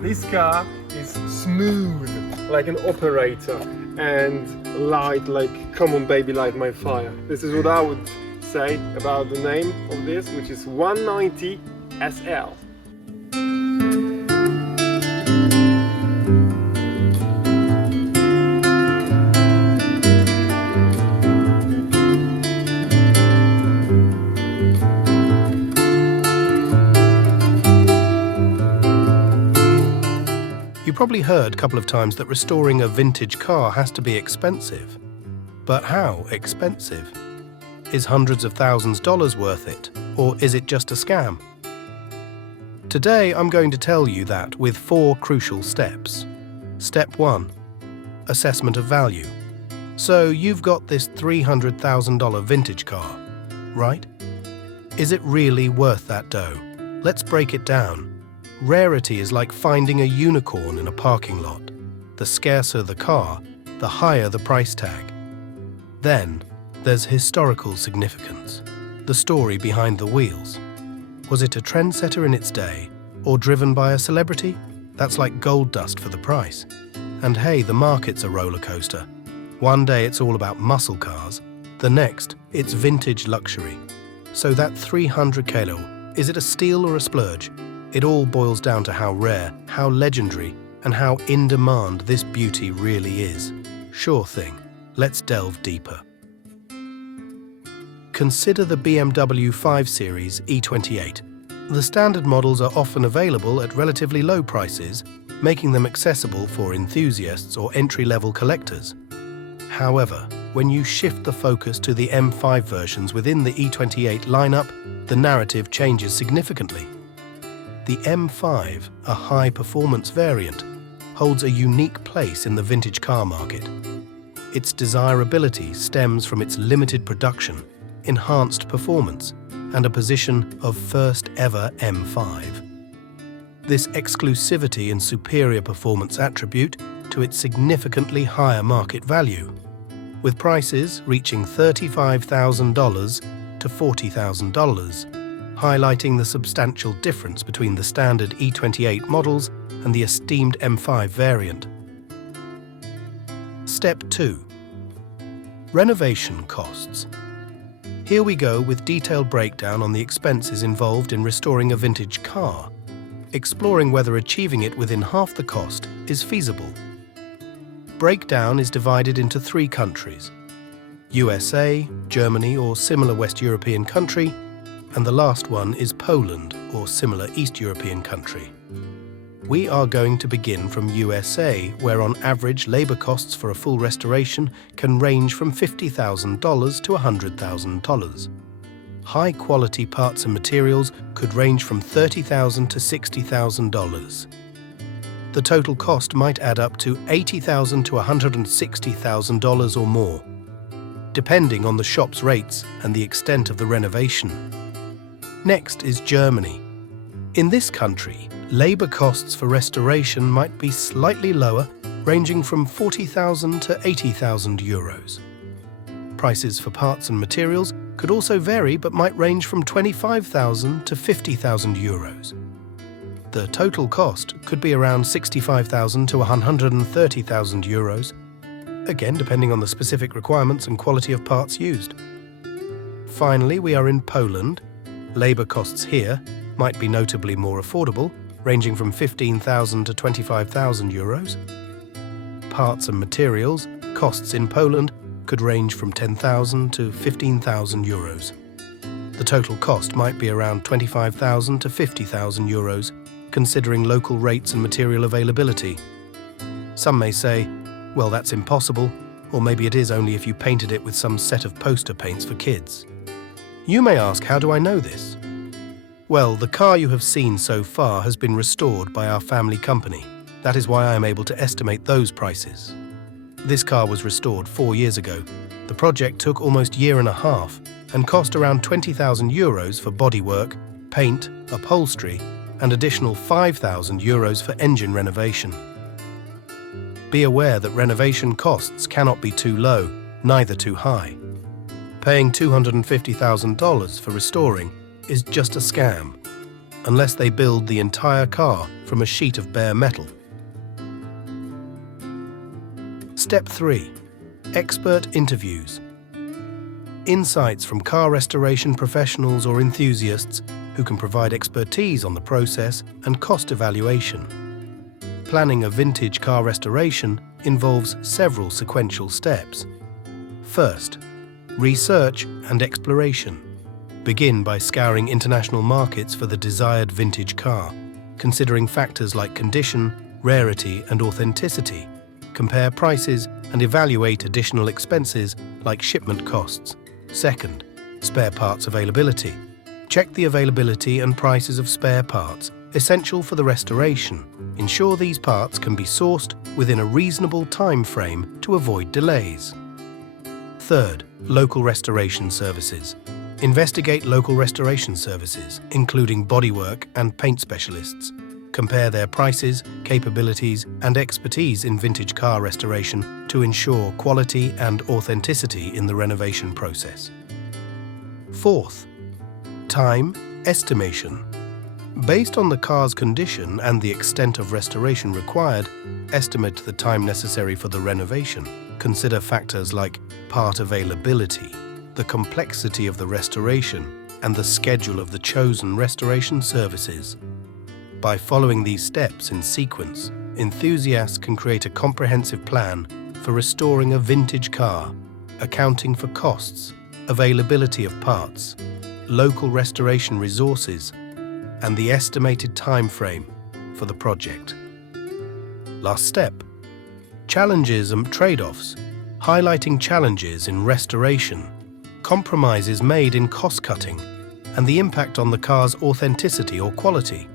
This car is smooth like an operator and light like come on baby light my fire. This is what I would say about the name of this, which is 190 SL. You probably heard a couple of times that restoring a vintage car has to be expensive. But how expensive? Is hundreds of thousands of dollars worth it, or is it just a scam? Today I'm going to tell you that with 4 crucial steps. Step 1. Assessment of value. So you've got this $300,000 vintage car, right? Is it really worth that dough? Let's break it down. Rarity is like finding a unicorn in a parking lot. The scarcer the car, the higher the price tag. Then, there's historical significance. The story behind the wheels. Was it a trendsetter in its day, or driven by a celebrity? That's like gold dust for the price. And hey, the market's a roller coaster. One day it's all about muscle cars, the next, it's vintage luxury. So that 300 kilo, is it a steal or a splurge? It all boils down to how rare, how legendary, and how in demand this beauty really is. Sure thing, let's delve deeper. Consider the BMW 5 Series E28. The standard models are often available at relatively low prices, making them accessible for enthusiasts or entry-level collectors. However, when you shift the focus to the M5 versions within the E28 lineup, the narrative changes significantly. The M5, a high-performance variant, holds a unique place in the vintage car market. Its desirability stems from its limited production, enhanced performance, and a position of first-ever M5. This exclusivity and superior performance attribute to its significantly higher market value, with prices reaching $35,000 to $40,000, highlighting the substantial difference between the standard E28 models and the esteemed M5 variant. Step 2. Renovation costs. Here we go with detailed breakdown on the expenses involved in restoring a vintage car, exploring whether achieving it within half the cost is feasible. Breakdown is divided into 3 countries: USA, Germany or similar West European country, and the last one is Poland or similar East European country. We are going to begin from USA, where on average labor costs for a full restoration can range from $50,000 to $100,000. High quality parts and materials could range from $30,000 to $60,000. The total cost might add up to $80,000 to $160,000 or more, depending on the shop's rates and the extent of the renovation. Next is Germany. In this country, labor costs for restoration might be slightly lower, ranging from 40,000 to 80,000 euros. Prices for parts and materials could also vary but might range from 25,000 to 50,000 euros. The total cost could be around 65,000 to 130,000 euros, again depending on the specific requirements and quality of parts used. Finally, we are in Poland. Labor costs here might be notably more affordable, ranging from 15,000 to 25,000 euros. Parts and materials costs in Poland could range from 10,000 to 15,000 euros. The total cost might be around 25,000 to 50,000 euros, considering local rates and material availability. Some may say, well, that's impossible, or maybe it is only if you painted it with some set of poster paints for kids. You may ask, how do I know this? Well, the car you have seen so far has been restored by our family company. That is why I am able to estimate those prices. This car was restored 4 years ago. The project took almost a year and a half and cost around 20,000 euros for bodywork, paint, upholstery, and additional 5,000 euros for engine renovation. Be aware that renovation costs cannot be too low, neither too high. Paying $250,000 for restoring is just a scam. unless they build the entire car from a sheet of bare metal. Step 3. Expert interviews. Insights from car restoration professionals or enthusiasts who can provide expertise on the process and cost evaluation. Planning a vintage car restoration involves several sequential steps. First, research and exploration. Begin by scouring international markets for the desired vintage car, considering factors like condition, rarity, and authenticity. Compare prices and evaluate additional expenses like shipment costs. Second, spare parts availability. Check the availability and prices of spare parts essential for the restoration. Ensure these parts can be sourced within a reasonable time frame to avoid delays. Third, local restoration services. Investigate local restoration services, including bodywork and paint specialists. Compare their prices, capabilities, and expertise in vintage car restoration to ensure quality and authenticity in the renovation process. Fourth, time estimation. Based on the car's condition and the extent of restoration required, estimate the time necessary for the renovation. Consider factors like part availability, the complexity of the restoration, and the schedule of the chosen restoration services. By following these steps in sequence, enthusiasts can create a comprehensive plan for restoring a vintage car, accounting for costs, availability of parts, local restoration resources, and the estimated time frame for the project. Last step, challenges and trade-offs, highlighting challenges in restoration, compromises made in cost-cutting, and the impact on the car's authenticity or quality.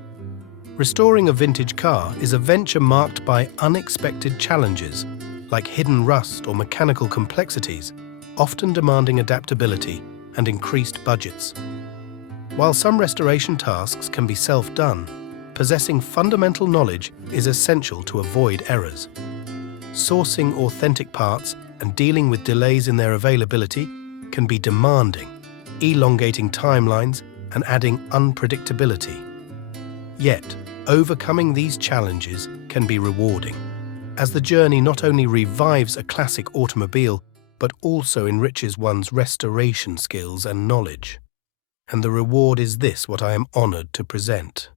Restoring a vintage car is a venture marked by unexpected challenges, like hidden rust or mechanical complexities, often demanding adaptability and increased budgets. While some restoration tasks can be self-done, possessing fundamental knowledge is essential to avoid errors. Sourcing authentic parts and dealing with delays in their availability can be demanding, elongating timelines and adding unpredictability. Yet, overcoming these challenges can be rewarding, as the journey not only revives a classic automobile, but also enriches one's restoration skills and knowledge. And the reward is this, what I am honored to present.